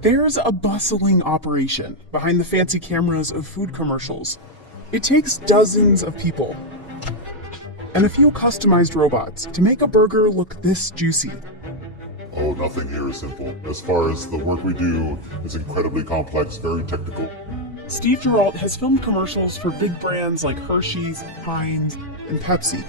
There's a bustling operation behind the fancy cameras of food commercials. It takes dozens of people and a few customized robots to make a burger look this juicy. Oh, nothing here is simple. As far as the work we do is incredibly complex, very technical. Steve Geralt has filmed commercials for big brands like Hershey's, Heinz, and Pepsi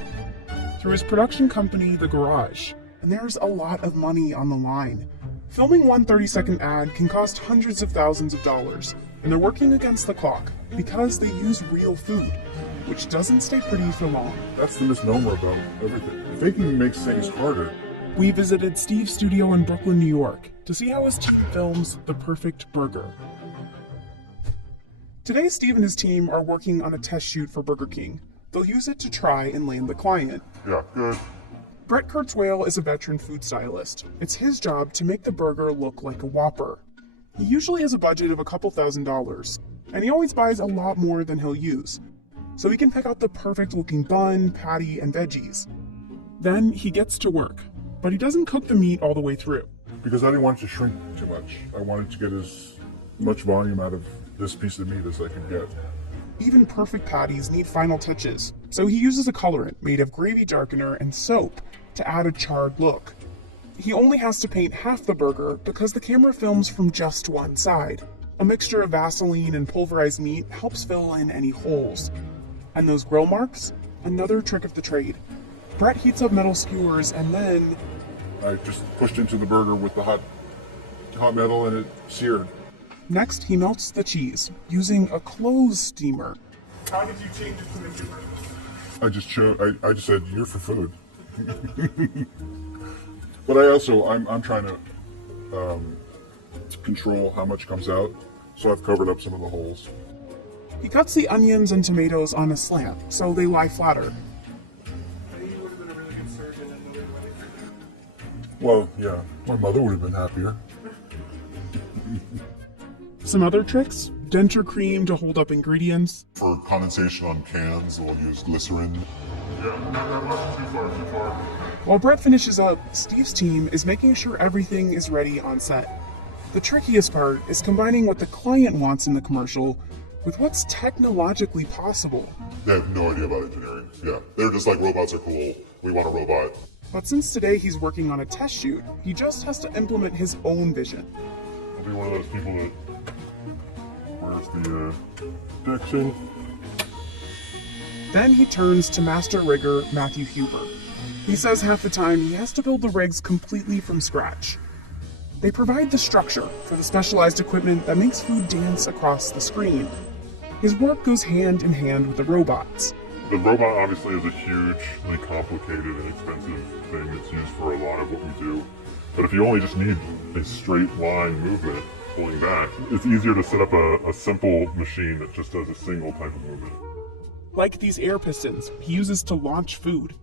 through his production company, The Garage. And there's a lot of money on the line. Filming one 30-second ad can cost hundreds of thousands of dollars, and they're working against the clock because they use real food, which doesn't stay pretty for long. That's the misnomer about everything. Faking makes things harder. We visited Steve's studio in Brooklyn, New York, to see how his team films the perfect burger. Today, Steve and his team are working on a test shoot for Burger King. They'll use it to try and land the client. Yeah, good. Brett Kurzweil is a veteran food stylist. It's his job to make the burger look like a Whopper. He usually has a budget of a couple $1,000s, and he always buys a lot more than he'll use, so he can pick out the perfect looking bun, patty, and veggies. Then he gets to work, but he doesn't cook the meat all the way through. Because I didn't want it to shrink too much. I wanted to get as much volume out of this piece of meat as I could get. Even perfect patties need final touches, so he uses a colorant made of gravy darkener and soap to add a charred look. He only has to paint half the burger because the camera films from just one side. A mixture of Vaseline and pulverized meat helps fill in any holes. And those grill marks? Another trick of the trade. Brett heats up metal skewers and then... I just pushed into the burger with the hot metal and it seared. Next, he melts the cheese using a clothes steamer. How did you change it to make it burger? I just said, you're for food. But I'm trying to control how much comes out, so I've covered up some of the holes. He cuts the onions and tomatoes on a slant, so they lie flatter. Well, yeah, my mother would have been happier. Some other tricks? Denture cream to hold up ingredients. For condensation on cans, we'll use glycerin. Yeah, not too far. While Brett finishes up, Steve's team is making sure everything is ready on set. The trickiest part is combining what the client wants in the commercial with what's technologically possible. They have no idea about engineering. Yeah, they're just like, robots are cool. We want a robot. But since today he's working on a test shoot, he just has to implement his own vision. I'll be one of those people that... Where's the protection? Then he turns to master rigger Matthew Huber. He says half the time he has to build the rigs completely from scratch. They provide the structure for the specialized equipment that makes food dance across the screen. His work goes hand in hand with the robots. The robot obviously is a hugely complicated and expensive thing that's used for a lot of what we do. But if you only just need a straight line movement pulling back, it's easier to set up a simple machine that just does a single type of movement. Like these air pistons he uses to launch food.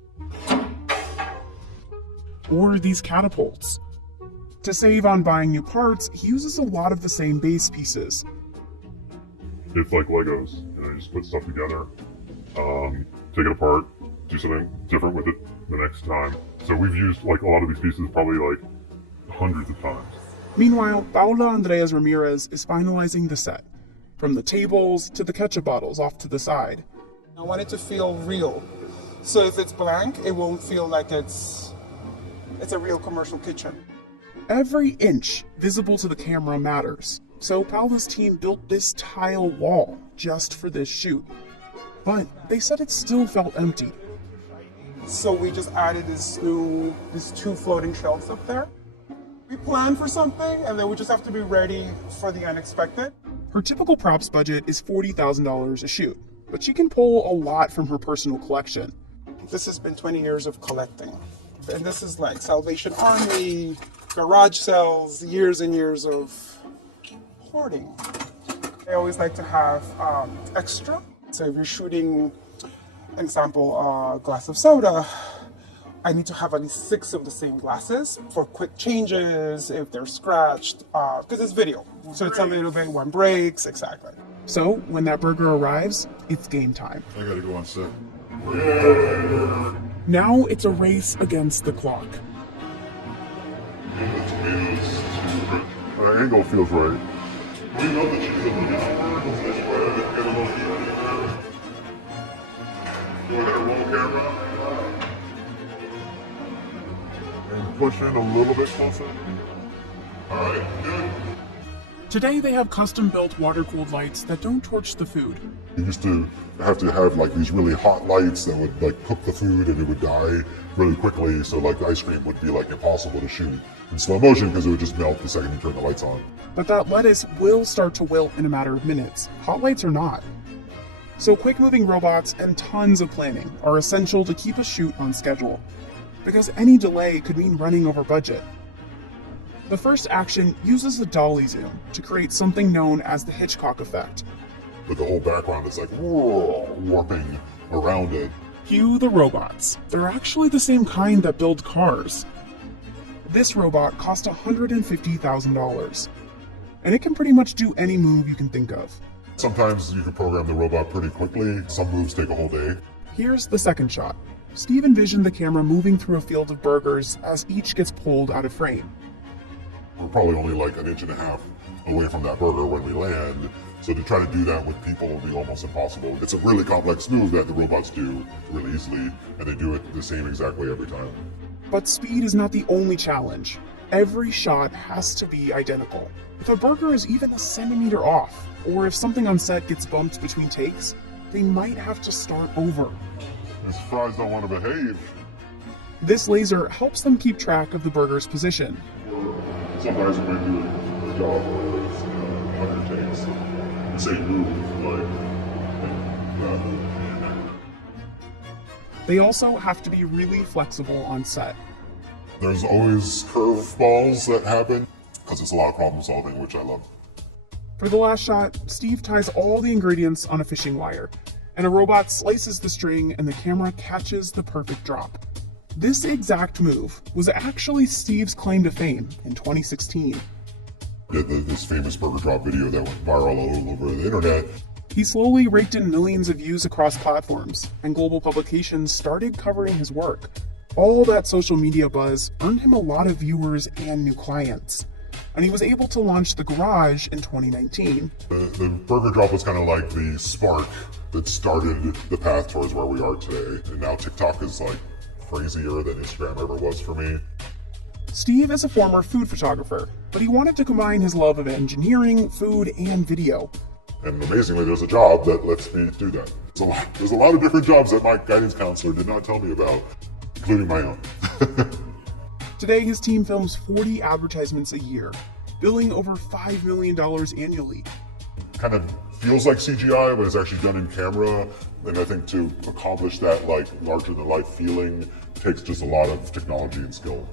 Or these catapults. To save on buying new parts, he uses a lot of the same base pieces. It's like Legos, you just put stuff together, take it apart, do something different with it the next time. So we've used a lot of these pieces probably hundreds of times. Meanwhile, Paula Andreas Ramirez is finalizing the set, from the tables to the ketchup bottles off to the side. I want it to feel real. So if it's blank, it won't feel like it's a real commercial kitchen. Every inch visible to the camera matters, so Paula's team built this tile wall just for this shoot. But they said it still felt empty. So we just added these two floating shelves up there. We planned for something, and then we just have to be ready for the unexpected. Her typical props budget is $40,000 a shoot, but she can pull a lot from her personal collection. This has been 20 years of collecting. And this is like Salvation Army, garage sales, years and years of hoarding. I always like to have extra. So if you're shooting, an example, a glass of soda, I need to have at least 6 of the same glasses for quick changes if they're scratched, because it's video. So it's a little bit when breaks, exactly. So when that burger arrives, it's game time. I gotta go on set. Now it's a race against the clock. Alright, angle feels right. We know that she's looking outward. Let's just go ahead and get a little heat in there. Go ahead and roll camera. And push in a little bit closer. Alright, good. Today they have custom-built water-cooled lights that don't torch the food. You used to have like these really hot lights that would like cook the food and it would die really quickly, so like the ice cream would be like impossible to shoot in slow motion because it would just melt the second you turn the lights on. But that lettuce will start to wilt in a matter of minutes. Hot lights are not. So quick-moving robots and tons of planning are essential to keep a shoot on schedule, because any delay could mean running over budget. The first action uses a dolly zoom to create something known as the Hitchcock effect. But the whole background is like warping around it. Cue the robots. They're actually the same kind that build cars. This robot cost $150,000, and it can pretty much do any move you can think of. Sometimes you can program the robot pretty quickly. Some moves take a whole day. Here's the second shot. Steve envisioned the camera moving through a field of burgers as each gets pulled out of frame. We're probably only like an inch and a half away from that burger when we land. So to try to do that with people would be almost impossible. It's a really complex move that the robots do really easily, and they do it the same exact way every time. But speed is not the only challenge. Every shot has to be identical. If a burger is even a centimeter off, or if something on set gets bumped between takes, they might have to start over. These fries don't want to behave. This laser helps them keep track of the burger's position. Sometimes we might do a job where it's 100 takes, the same move, like that. They also have to be really flexible on set. There's always curveballs that happen, because it's a lot of problem solving, which I love. For the last shot, Steve ties all the ingredients on a fishing wire, and a robot slices the string and the camera catches the perfect drop. This exact move was actually Steve's claim to fame in 2016. Did this famous burger drop video that went viral all over the internet. He slowly raked in millions of views across platforms, and global publications started covering his work. All that social media buzz earned him a lot of viewers and new clients, and he was able to launch the Garage in 2019. The burger drop was kind of like the spark that started the path towards where we are today, and now TikTok is like crazier than Instagram ever was for me. Steve is a former food photographer, but he wanted to combine his love of engineering, food, and video. And amazingly, there's a job that lets me do that. There's a lot of different jobs that my guidance counselor did not tell me about, including my own. Today, his team films 40 advertisements a year, billing over $5 million annually. Kind of feels like CGI, but it's actually done in camera. And I think to accomplish that like larger than life feeling takes just a lot of technology and skill.